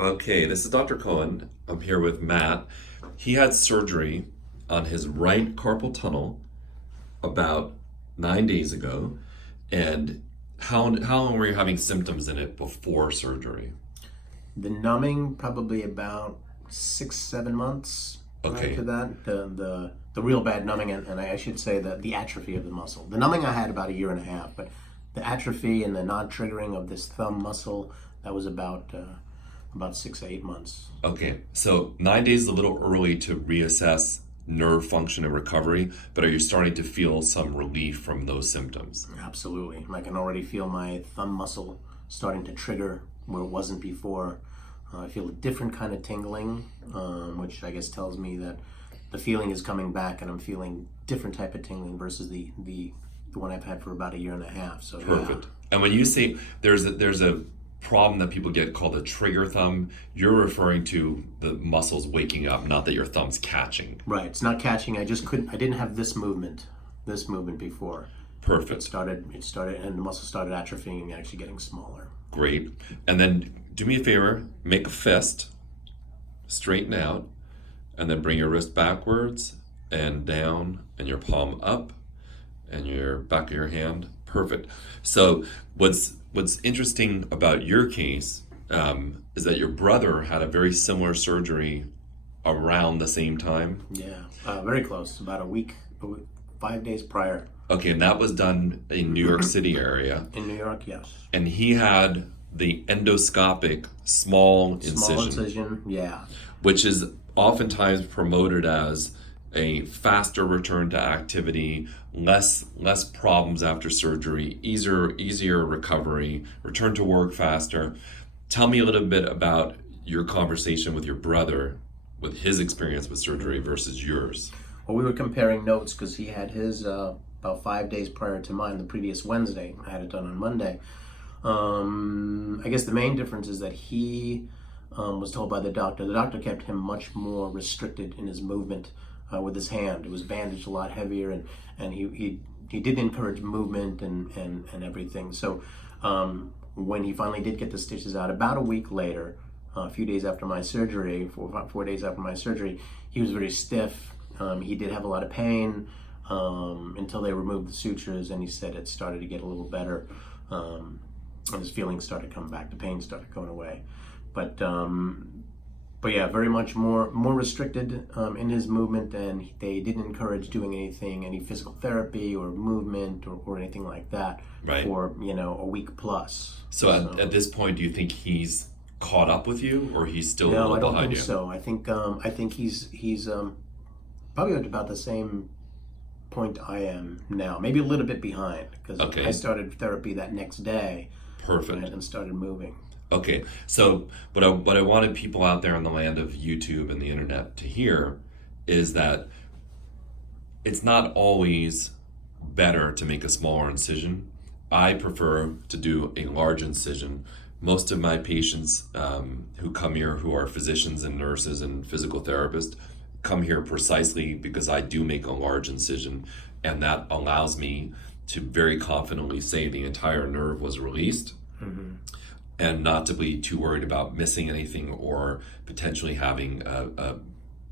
Okay, this is Dr. Cohen. I'm here with Matt. He had surgery on his right carpal tunnel about 9 days ago. And how long were you having symptoms in it before surgery? The numbing probably about 6, 7 months prior Okay, to that. The real bad numbing, and I should say that the atrophy of the muscle. The numbing I had about a year and a half, but the atrophy and the non-triggering of this thumb muscle, that was about 6 to 8 months. okay. So 9 days is a little early to reassess nerve function and recovery, but are you starting to feel some relief from those symptoms? Absolutely. I can already feel my thumb muscle starting to trigger where it wasn't before. I feel a different kind of tingling, which I guess tells me that the feeling is coming back, and I'm feeling different type of tingling versus the one I've had for about a year and a half. So Perfect. And when you say there's a problem that people get called a trigger thumb, you're referring to the muscles waking up, not that your thumb's catching. right. It's not catching. I just couldn't. I didn't have this movement before. Perfect. It started, and the muscle started atrophying and actually getting smaller. Great. And then do me a favor, make a fist, straighten out, and then bring your wrist backwards and down, and your palm up, and your back of your hand. Perfect. So what's interesting about your case is that your brother had a very similar surgery around the same time. Yeah, very close. About a week, 5 days prior. Okay, and that was done in New York City area. In New York, yes. And he had the endoscopic small Small incision, incision, yeah. which is oftentimes promoted as a faster return to activity, less problems after surgery, easier recovery, return to work faster. Tell me a little bit about your conversation with your brother, with his experience with surgery versus yours. Well, we were comparing notes because he had his about 5 days prior to mine, the previous Wednesday. I had it done on Monday. I guess the main difference is that he was told by the doctor kept him much more restricted in his movement with his hand. It was bandaged a lot heavier, and he did encourage movement and everything. So when he finally did get the stitches out, about a week later, a few days after my surgery, about 4 days after my surgery, he was very stiff. He did have a lot of pain until they removed the sutures, and he said it started to get a little better. And his feelings started coming back. The pain started going away. But yeah, very much more restricted in his movement, and they didn't encourage doing any physical therapy or movement or anything like that Right. for a week plus. So at this point, do you think he's caught up with you, or he's still a No, little I don't behind think you? so. I think he's probably at about the same point I am now, maybe a little bit behind, because Okay. I started therapy that next day Perfect. and started moving. Okay, so what I wanted people out there in the land of YouTube and the internet to hear is that it's not always better to make a smaller incision. I prefer to do a large incision. Most of my patients who come here, who are physicians and nurses and physical therapists, come here precisely because I do make a large incision, and that allows me to very confidently say the entire nerve was released. Mm-hmm. And not to be too worried about missing anything or potentially having a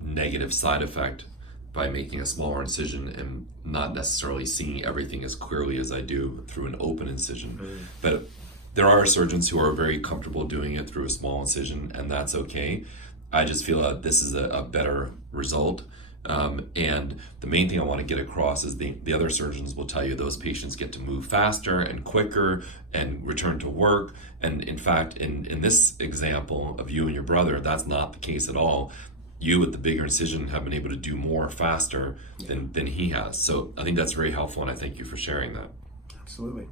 negative side effect by making a smaller incision and not necessarily seeing everything as clearly as I do through an open incision. Mm. But there are surgeons who are very comfortable doing it through a small incision, and that's okay. I just feel that this is a better result. And the main thing I want to get across is the other surgeons will tell you those patients get to move faster and quicker and return to work. And in fact, in this example of you and your brother, that's not the case at all. You with the bigger incision have been able to do more faster than he has. So I think that's very helpful, and I thank you for sharing that. Absolutely.